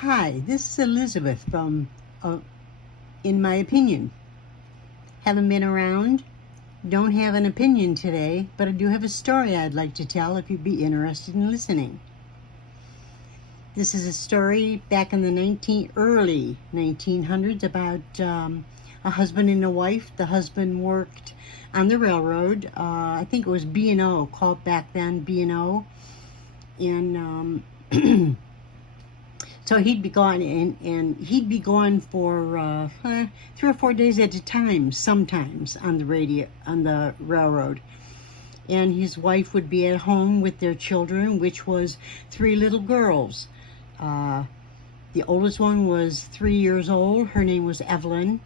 Hi, this is Elizabeth from In My Opinion. Haven't been around, don't have an opinion today, but I do have a story I'd like to tell if you'd be interested in listening. This is a story back in the early 1900s about a husband and a wife. The husband worked on the railroad. I think it was B&O, called back then B&O. And so he'd be gone, and he'd be gone for 3 or 4 days at a time, sometimes on the railroad. And his wife would be at home with their children, which was 3 little girls. The oldest one was 3 years old. Her name was Evelyn,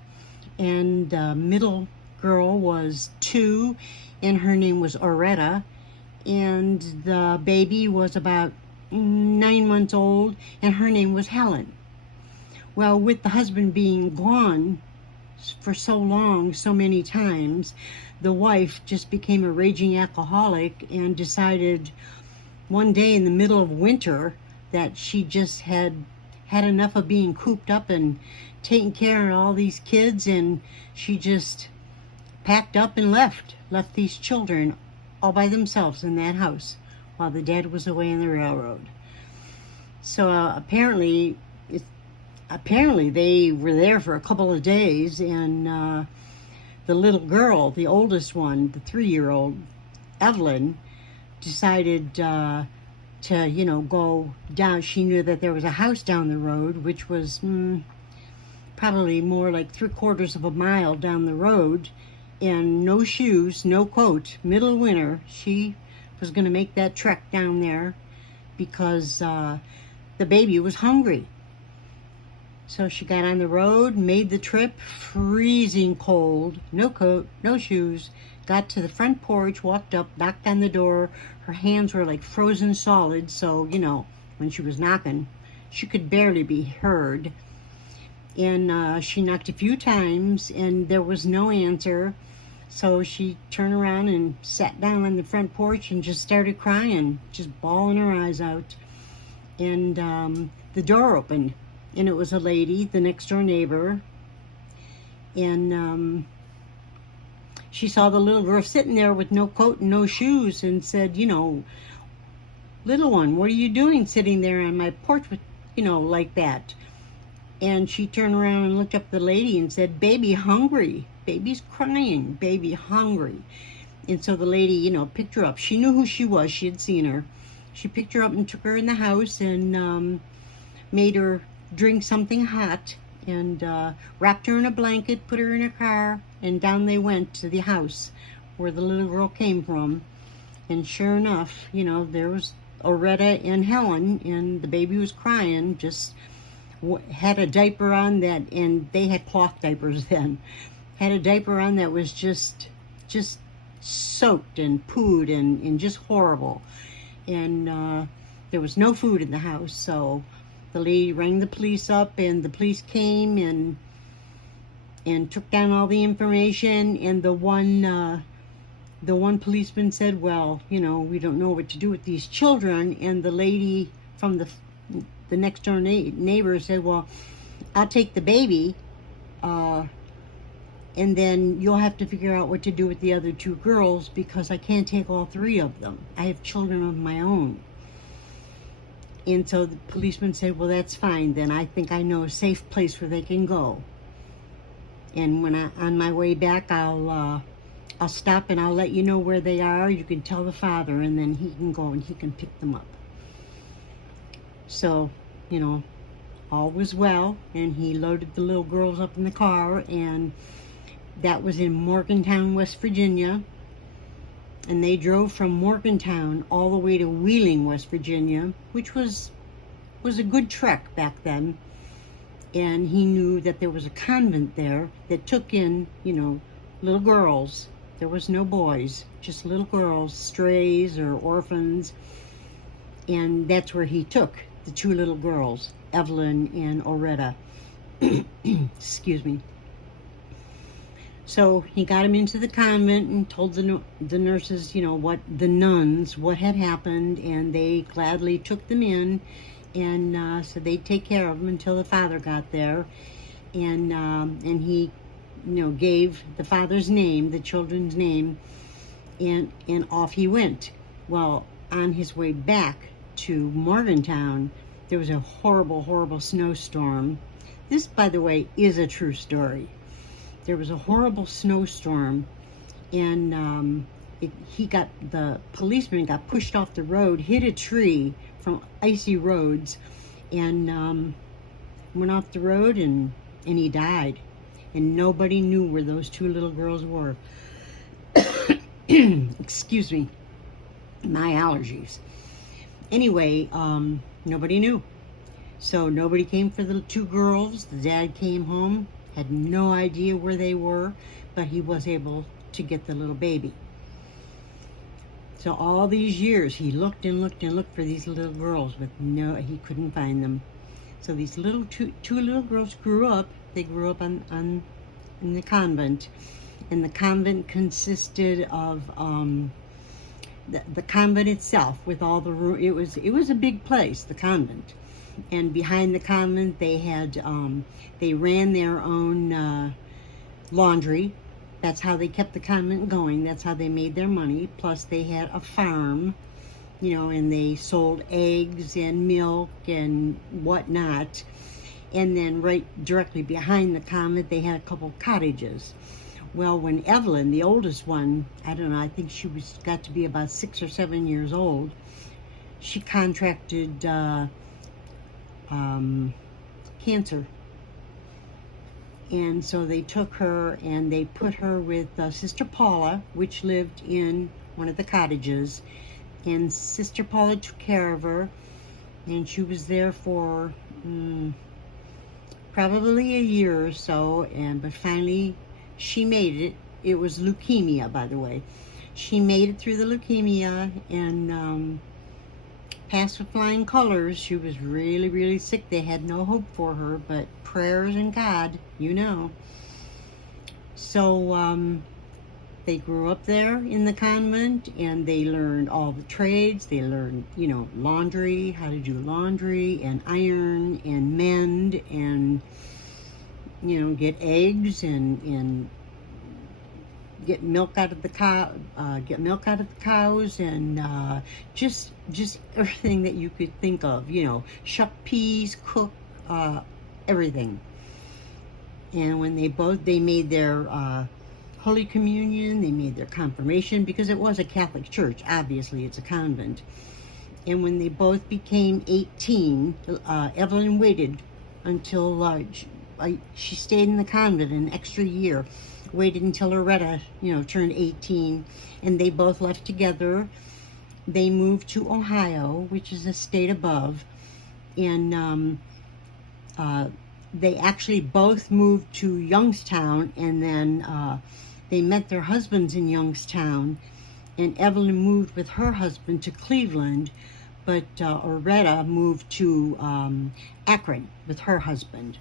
and the middle girl was 2, and her name was Oretta. And the baby was about 9 months old, and her name was Helen. Well, with the husband being gone for so long, so many times, the wife just became a raging alcoholic and decided one day in the middle of winter that she just had enough of being cooped up and taking care of all these kids, and she just packed up and left these children all by themselves in that house while the dad was away on the railroad. So apparently they were there for a couple of days, and the little girl, the oldest one, the 3-year-old Evelyn, decided to go down. She knew that there was a house down the road, which was probably more like 3/4 of a mile down the road, and no shoes, no coat, middle of winter. She was going to make that trek down there because the baby was hungry. So she got on the road, made the trip, freezing cold, no coat, no shoes, got to the front porch, walked up, knocked on the door. Her hands were like frozen solid, so, when she was knocking, she could barely be heard. And she knocked a few times, and there was no answer. So she turned around and sat down on the front porch and just started crying, just bawling her eyes out. And the door opened, and it was a lady, the next door neighbor. And she saw the little girl sitting there with no coat and no shoes, and said, "Little one, what are you doing sitting there on my porch with, like that?" And she turned around and looked up at the lady and said, "Baby hungry. Baby's crying. Baby hungry." And so the lady, picked her up. She knew who she was. She had seen her. She picked her up and took her in the house and made her drink something hot, and wrapped her in a blanket, put her in a car, and down they went to the house where the little girl came from. And sure enough, there was Oretta and Helen, and the baby was crying, just had a diaper on that, and they had cloth diapers then, had a diaper on that was just soaked and pooed and just horrible. And there was no food in the house, so the lady rang the police up, and the police came and took down all the information. And the one policeman said, "Well, we don't know what to do with these children." And the lady from the next door neighbor said, "Well, I'll take the baby, and then you'll have to figure out what to do with the other 2 girls, because I can't take all 3 of them. I have children of my own." And so the policeman said, "Well, that's fine. Then I think I know a safe place where they can go. And when on my way back, I'll stop and I'll let you know where they are. You can tell the father, and then he can go and he can pick them up." So, all was well, and he loaded the little girls up in the car, and that was in Morgantown, West Virginia. And they drove from Morgantown all the way to Wheeling, West Virginia, which was a good trek back then. And he knew that there was a convent there that took in, little girls. There was no boys, just little girls, strays or orphans. And that's where he took the 2 little girls, Evelyn and Oretta. Excuse me. So he got him into the convent and told the nurses, what had happened, and they gladly took them in. and so they'd take care of him until the father got there, and he, gave the father's name, the children's name, and off he went. Well, on his way back to Morgantown, there was a horrible, horrible snowstorm. This, by the way, is a true story. There was a horrible snowstorm, and the policeman got pushed off the road, hit a tree from icy roads, and went off the road, and he died. And nobody knew where those two little girls were. Excuse me, my allergies. Anyway, nobody knew. So nobody came for the two girls. The dad came home, had no idea where they were, but he was able to get the little baby. So all these years he looked and looked and looked for these little girls, but he couldn't find them. So these two little girls grew up. They grew up in the convent, and the convent consisted of the convent itself with all the room. It was a big place, the convent, and behind the convent they had they ran their own laundry. That's how they kept the convent going. That's how they made their money. Plus they had a farm, and they sold eggs and milk and whatnot. And then right directly behind the convent, they had a couple cottages. Well, when Evelyn, the oldest one, I don't know, I think she got to be about 6 or 7 years old, she contracted cancer. And so they took her and they put her with Sister Paula, which lived in one of the cottages. And Sister Paula took care of her, and she was there for probably a year or so, but finally she made it. It was leukemia, by the way. She made it through the leukemia and passed with flying colors. She was really, really sick. They had no hope for her, but prayers and God, So they grew up there in the convent, and they learned all the trades. They learned, laundry, how to do laundry and iron and mend and, get eggs and get milk out of the cows, and just everything that you could think of. Shuck peas, cook, everything. And when they made their Holy Communion, they made their confirmation, because it was a Catholic church. Obviously, it's a convent. And when they both became 18, Evelyn waited until she stayed in the convent an extra year. Waited until Loretta, turned 18, and they both left together. They moved to Ohio, which is a state above, and they actually both moved to Youngstown, and then they met their husbands in Youngstown, and Evelyn moved with her husband to Cleveland, but Loretta moved to Akron with her husband.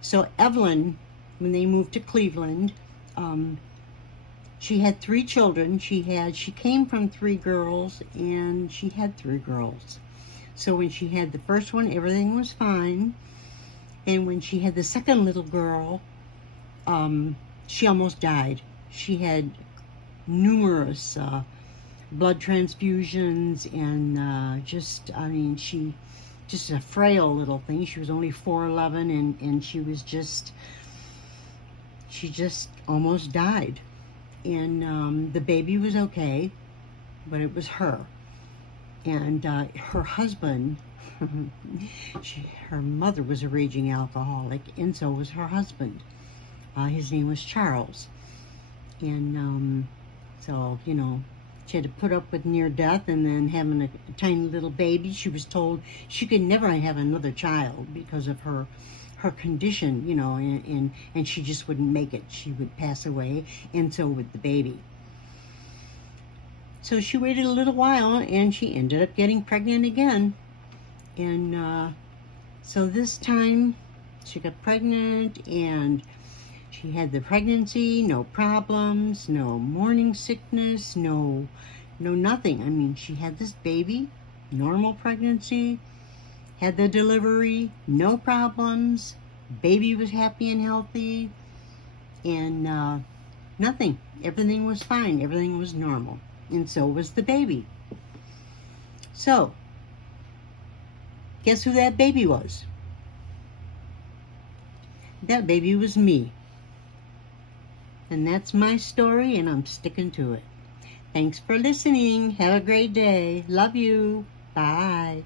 So Evelyn, when they moved to Cleveland, she had 3 children. She came from 3 girls, and she had 3 girls. So when she had the first one, everything was fine. And when she had the second little girl, she almost died. She had numerous blood transfusions, and just a frail little thing. She was only 4'11", and she just almost died. And the baby was okay, but it was her. And her husband, her mother was a raging alcoholic, and so was her husband. His name was Charles. And so, she had to put up with near death, and then having a tiny little baby. She was told she could never have another child because of her condition, and she just wouldn't make it. She would pass away, and so would the baby. So she waited a little while, and she ended up getting pregnant again. And so this time she got pregnant, and she had the pregnancy, no problems, no morning sickness, no nothing. I mean, she had this baby, normal pregnancy, Had the delivery, no problems. Baby was happy and healthy, and nothing. Everything was fine. Everything was normal. And so was the baby. So, guess who that baby was? That baby was me. And that's my story, and I'm sticking to it. Thanks for listening. Have a great day. Love you. Bye.